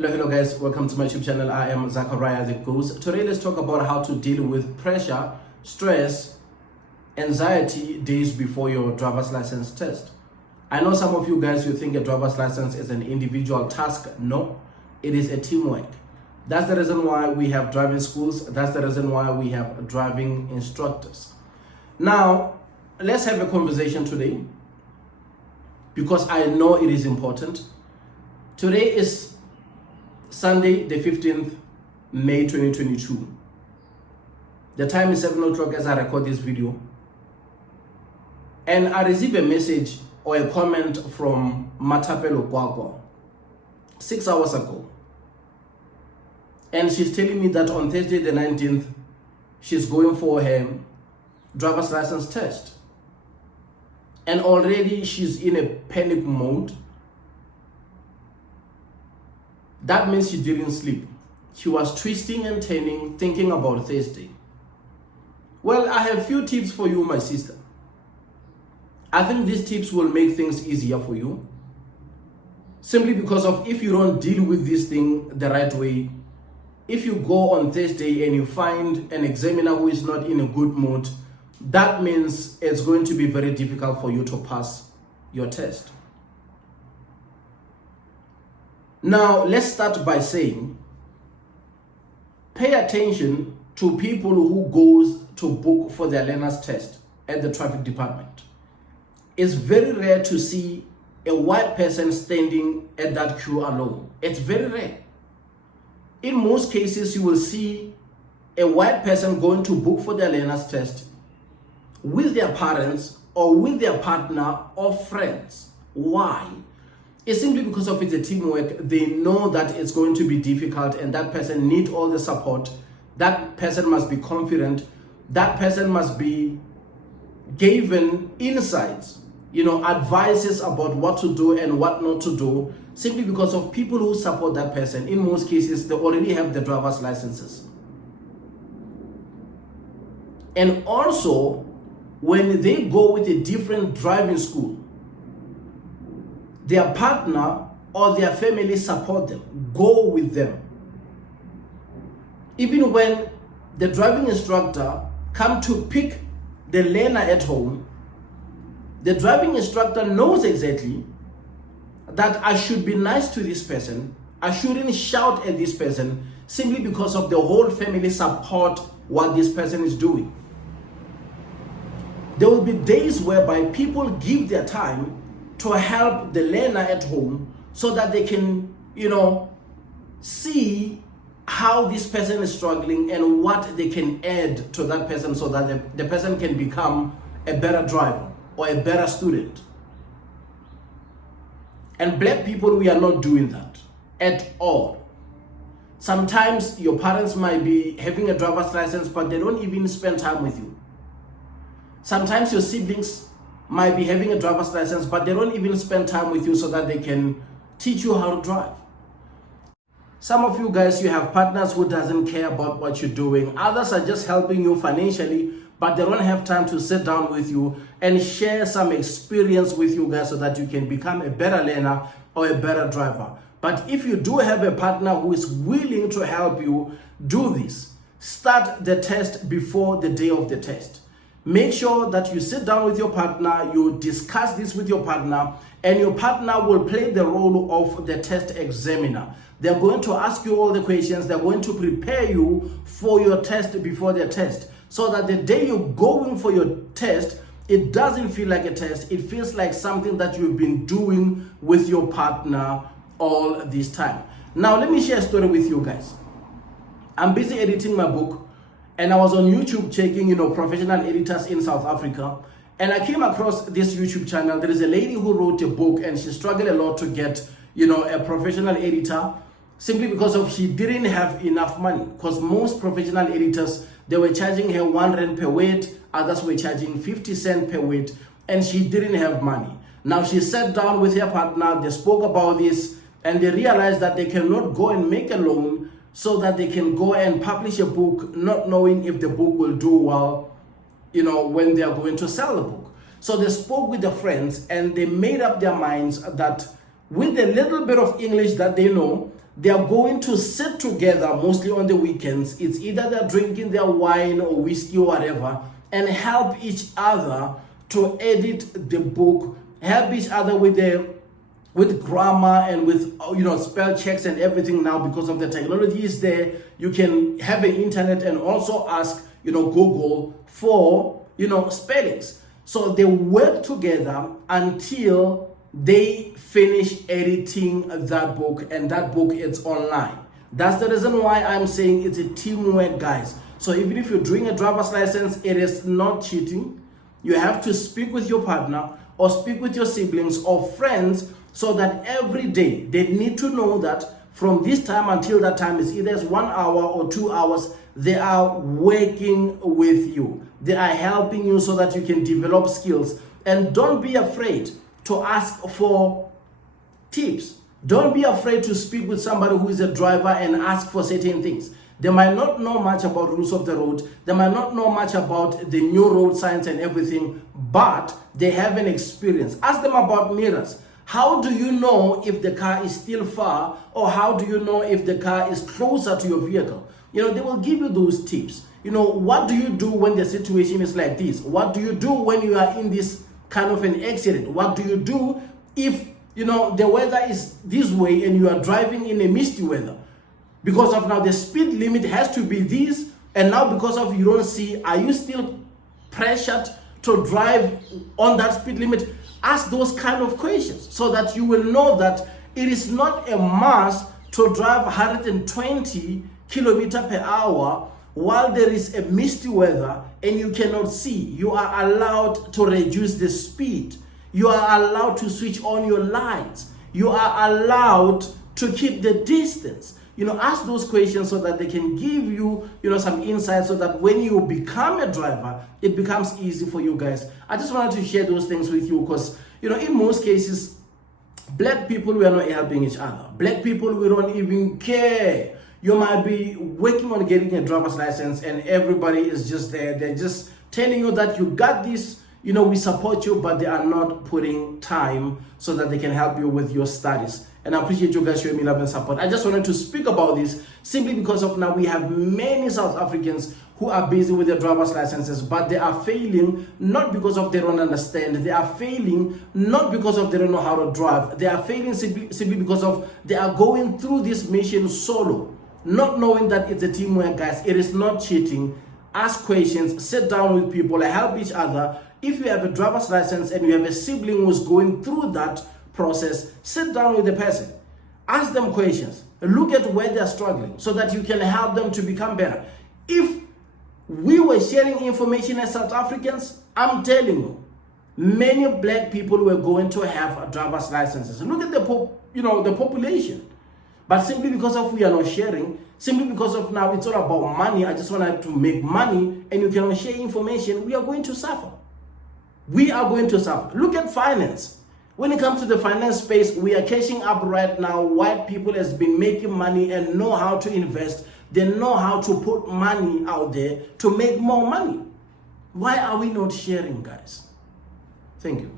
Hello guys, welcome to my YouTube channel. I am Zachariah the Ghost. Today let's talk about how to deal with pressure, stress, anxiety days before your driver's license test. I know some of you guys, you think a driver's license is an individual task. No, it is a teamwork. That's the reason why we have driving schools. That's the reason why we have driving instructors. Now, let's have a conversation today because I know it is important. Today is Sunday, the 15th May 2022. The time is 7 o'clock as I record this video. And I received a message or a comment from Matapelo Kwakwa 6 hours ago. And she's telling me that on Thursday the 19th, she's going for her driver's license test. And already she's in a panic mode. That means she didn't sleep. She was twisting and turning, thinking about Thursday. Well, I have a few tips for you, my sister. I think these tips will make things easier for you. Simply because of if you don't deal with this thing the right way, if you go on Thursday and you find an examiner who is not in a good mood, that means it's going to be very difficult for you to pass your test. Now, let's start by saying, pay attention to people who goes to book for their learner's test at the traffic department. It's very rare to see a white person standing at that queue alone. It's very rare. In most cases, you will see a white person going to book for their learner's test with their parents or with their partner or friends. Why? It's simply because of it's a teamwork. They know that it's going to be difficult and that person needs all the support. That person must be confident. That person must be given insights, advices about what to do and what not to do, simply because of people who support that person. In most cases, they already have the driver's licenses. And also, when they go with a different driving school, their partner or their family support them. Go with them. Even when the driving instructor comes to pick the learner at home, the driving instructor knows exactly that I should be nice to this person. I shouldn't shout at this person simply because of the whole family support what this person is doing. There will be days whereby people give their time to help the learner at home so that they can, see how this person is struggling and what they can add to that person so that the person can become a better driver or a better student. And black people, we are not doing that at all. Sometimes your parents might be having a driver's license, but they don't even spend time with you. Sometimes your siblings might be having a driver's license, but they don't even spend time with you so that they can teach you how to drive. Some of you guys, you have partners who doesn't care about what you're doing. Others are just helping you financially, but they don't have time to sit down with you and share some experience with you guys so that you can become a better learner or a better driver. But if you do have a partner who is willing to help you do this, start the test before the day of the test. Make sure that you sit down with your partner, you discuss this with your partner, and your partner will play the role of the test examiner. They're going to ask you all the questions. They're going to prepare you for your test before the test, so that the day you're going for your test, it doesn't feel like a test. It feels like something that you've been doing with your partner all this time. Now, let me share a story with you guys. I'm busy editing my book. And I was on YouTube checking, professional editors in South Africa. And I came across this YouTube channel. There is a lady who wrote a book and she struggled a lot to get, a professional editor simply because of she didn't have enough money. Because most professional editors, they were charging her 1 rand per word. Others were charging 50 cents per word. And she didn't have money. Now she sat down with her partner. They spoke about this and they realized that they cannot go and make a loan so that they can go and publish a book, not knowing if the book will do well, when they are going to sell the book. So they spoke with their friends and they made up their minds that with the little bit of English that they know, they are going to sit together mostly on the weekends. It's either they're drinking their wine or whiskey or whatever, and help each other to edit the book, help each other with grammar and with spell checks and everything. Now, because of the technology is there, you can have an internet and also ask Google for spellings. So they work together until they finish editing that book, and that book is online. That's the reason why I'm saying it's a teamwork, guys. So even if you're doing a driver's license, it is not cheating. You have to speak with your partner or speak with your siblings or friends, so that every day they need to know that from this time until that time is either 1 hour or 2 hours, they are working with you. They are helping you so that you can develop skills. And don't be afraid to ask for tips. Don't be afraid to speak with somebody who is a driver and ask for certain things. They might not know much about rules of the road. They might not know much about the new road signs and everything, but they have an experience. Ask them about mirrors. How do you know if the car is still far, or how do you know if the car is closer to your vehicle? They will give you those tips. What do you do when the situation is like this? What do you do when you are in this kind of an accident? What do you do if the weather is this way and you are driving in a misty weather? Because of now the speed limit has to be this, and now because of you don't see, are you still pressured to drive on that speed limit? Ask those kind of questions so that you will know that it is not a must to drive 120 kilometers per hour while there is a misty weather and you cannot see. You are allowed to reduce the speed. You are allowed to switch on your lights. You are allowed to keep the distance. Ask those questions so that they can give you, some insight, so that when you become a driver, it becomes easy for you guys. I just wanted to share those things with you because, in most cases, black people, we are not helping each other. Black people, we don't even care. You might be working on getting a driver's license and everybody is just there. They're just telling you that you got this, we support you, but they are not putting time so that they can help you with your studies. And I appreciate you guys showing me love and support. I just wanted to speak about this simply because of now we have many South Africans who are busy with their driver's licenses, but they are failing not because of they don't understand. They are failing not because of they don't know how to drive. They are failing simply because of they are going through this mission solo, not knowing that it's a teamwork, guys. It is not cheating. Ask questions, sit down with people, help each other. If you have a driver's license and you have a sibling who's going through that process, sit down with the person, ask them questions, look at where they're struggling so that you can help them to become better. If we were sharing information as South Africans, I'm telling you, many black people were going to have driver's licenses. Look at the population. But simply because of we are not sharing, simply because of now it's all about money, I just wanted to make money, and you cannot share information, we are going to suffer. We are going to suffer. Look at finance. When it comes to the finance space, we are catching up right now. White people has been making money and know how to invest. They know how to put money out there to make more money. Why are we not sharing, guys? Thank you.